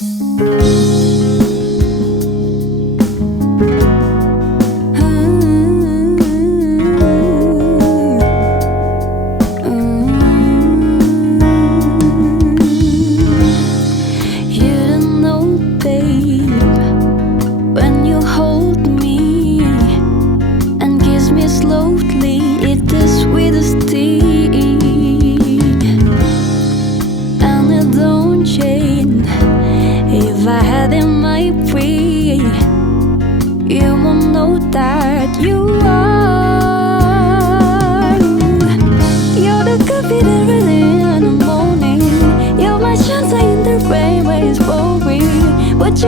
You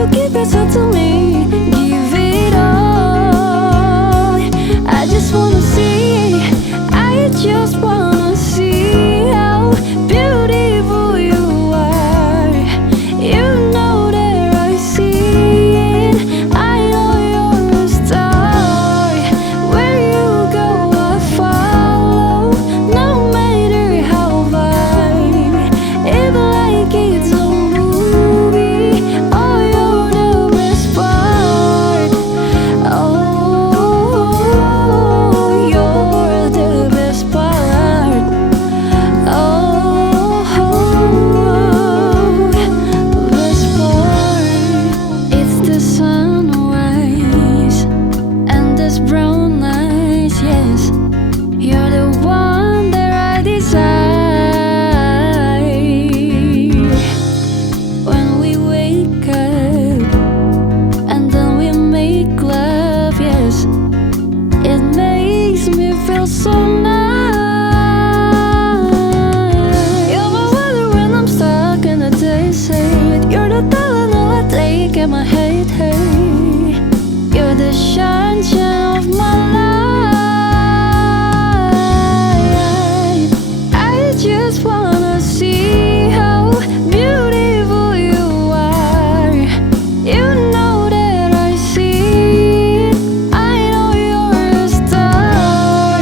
give yourself to me, give it all. I just wanna see, I just wanna see how beautiful you are. You know that I see it, I know you're a star. Where you go I follow, no matter how far. If like it's a movie, oh, you're the best part. Oh, you're the best part. Oh, best part. It's the sunrise and this brown eyes, yes. You're the one that I desire. When we wake up and then we make love, yes, it makes me feel so nice. You're my water when I'm stuck in the desert. You're the Tylenol I take in my head, hey. You're the sunshine of my life. I just wanna see how beautiful you are. You know that I see it, I know you're a star.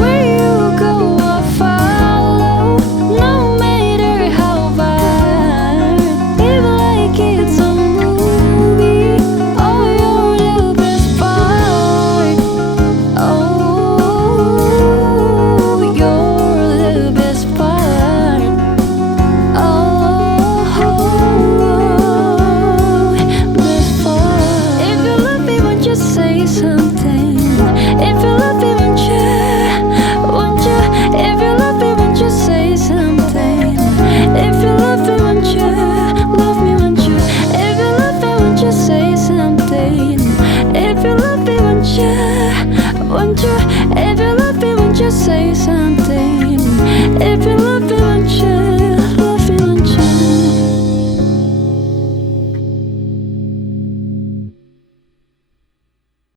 Where you go I follow, no matter how far. If like it's a movie, oh, you're the best part. Oh, you're the best part. Oh, best part. If you love me, won't you say something? If you love me, won't you? If you love me, won't you say something? If you love me, won't you? Love me, won't you? If you love me, won't you say something? If you love me, won't you? Won't you? If you love me, won't you say something?